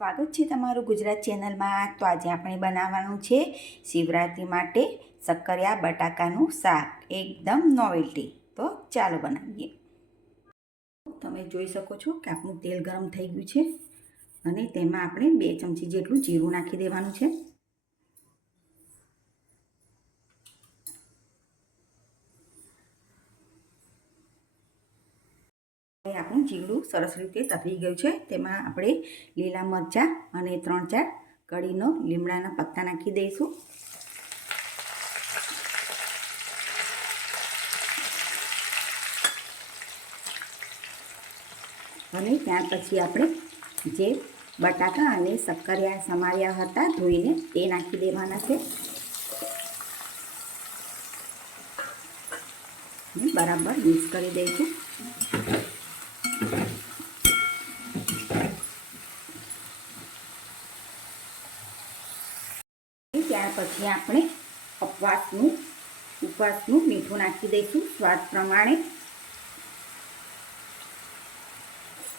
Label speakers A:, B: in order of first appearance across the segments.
A: સ્વાગત છે તમારું ગુજરાત ચેનલમાં. તો આજે આપણે બનાવવાનું છે શિવરાત્રિ માટે શક્કરિયા બટાકાનું શાક. એકદમ નોવેલ્ટી તો ચાલો બનાવીએ. તમે જોઈ શકો છો કે આપણું તેલ ગરમ થઈ ગયું છે અને તેમાં આપણે બે ચમચી જેટલું જીરું નાખી દેવાનું છે. આપણું ચીવડું સરસ રીતે તપી ગયું છે. તેમાં આપણે લીલા મરચાં અને ત્રણ ચાર કઢીનો લીમડાના પત્તા નાખી દઈશું. અને ત્યાર પછી આપણે જે બટાકા અને શક્કરિયા સમાર્યા હતા ધોઈને તે નાખી દેવાના છે. બરાબર મિક્સ કરી દઈશું. ત્યાર પછી આપણે ઉપવાસનું ઉપવાસનું મીઠું નાખી દઈશું સ્વાદ પ્રમાણે.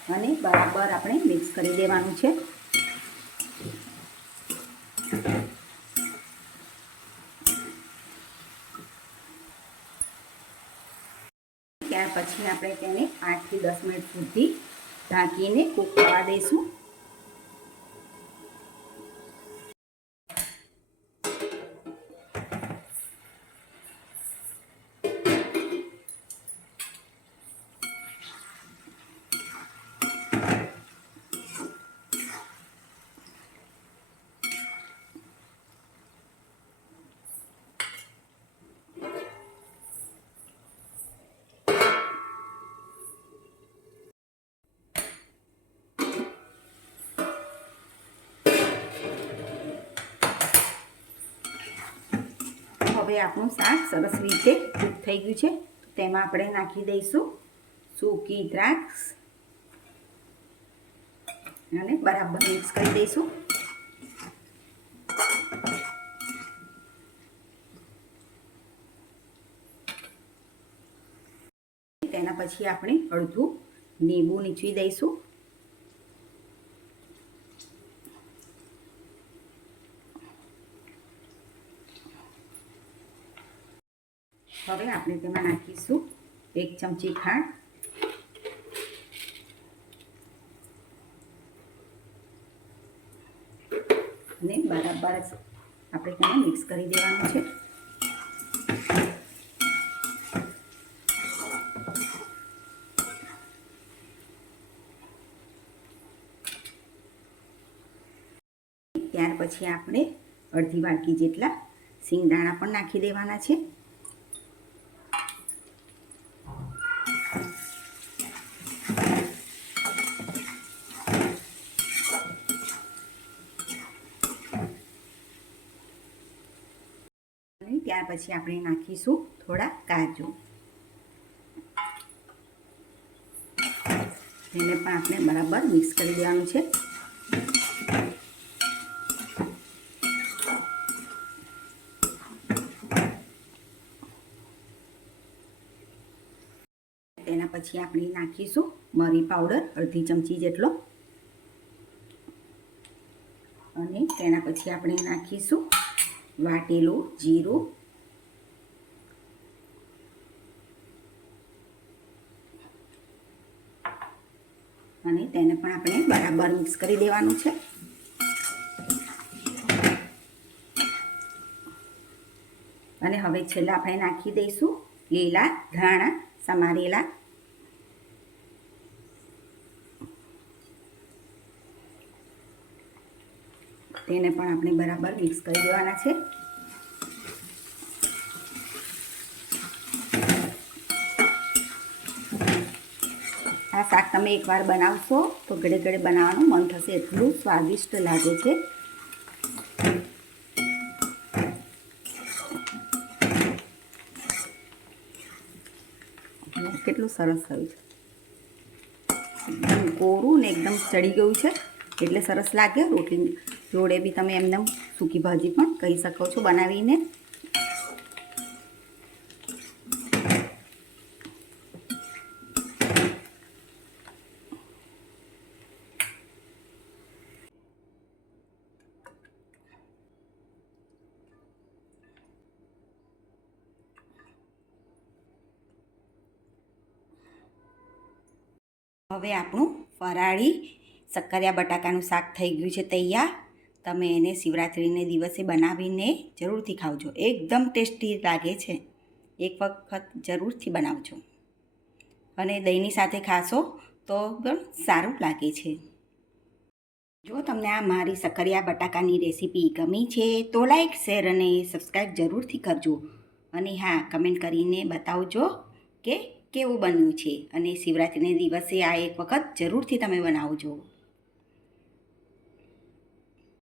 A: અને બરાબર આપણે મિક્સ કરી દેવાનું છે ત્યાર પછી આપણે તેને આઠથી દસ મિનિટ સુધી ઢાંકીને કૂક થવા દઈશું. હવે આપણું શાક સરસ રીતે કૂક થઈ ગયું છે. તેમાં આપણે નાખી દઈશું સૂકી દ્રાક્ષ અને બરાબર મિક્સ કરી દઈશું. તેના પછી આપણે અડધું લીંબુ નીચવી દઈશું. હવે આપણે તેમાં નાખીશું એક ચમચી ખાંડ. અને બરાબર આપણે તેને મિક્સ કરી દેવાનું છે. ત્યાર પછી આપણે અડધી વાટકી જેટલા સિંગદાણા પણ નાખી દેવાના છે અને ત્યાર પછી આપણે નાખીશું થોડા કાજુ. તેને પણ આપણે બરાબર મિક્સ કરી દેવાનું છે. તેના પછી આપણે નાખીશું મરી પાવડર અડધી ચમચી જેટલો. અને તેના પછી આપણે નાખીશું વાટેલું જીરું અને તેને પણ આપણે બરાબર મિક્સ કરી દેવાનું છે. અને હવે છેલ્લા આપણે નાખી દઈશું લીલા ધાણા સમારેલા. તેને પણ આપણે બરાબર મિક્સ કરી દેવાના છે આ શાક તમે એકવાર બનાવશો તો ઘડે ઘડે બનાવવાનું મન થશે એટલું સ્વાદિષ્ટ લાગે છે. કેટલું સરસ થયું છે. એકદમ કોરું ને એકદમ ચડી ગયું છે. એટલે સરસ લાગે. રોટલી જોડે બી તમે એમને સૂકી ભાજી પણ કહી શકો છો બનાવીને. હવે આપણું ફરાળી શક્કરિયા બટાકાનું શાક થઈ ગયું છે તૈયાર. તમે એને શિવરાત્રિને દિવસે બનાવીને જરૂરથી ખાવજો. એકદમ ટેસ્ટી લાગે છે. એક વખત જરૂરથી બનાવજો. અને દહીંની સાથે ખાશો તો પણ સારું લાગે છે. જો તમને આ મારી શક્કરિયા બટાકાની રેસીપી ગમી છે તો લાઈક, શેર અને સબસ્ક્રાઈબ જરૂરથી કરજો. અને હા, કમેન્ટ કરીને બતાવજો કે કેવું બન્યું છે? અને શિવરાત્રિને દિવસે આ એક વખત જરૂરથી તમે બનાવજો.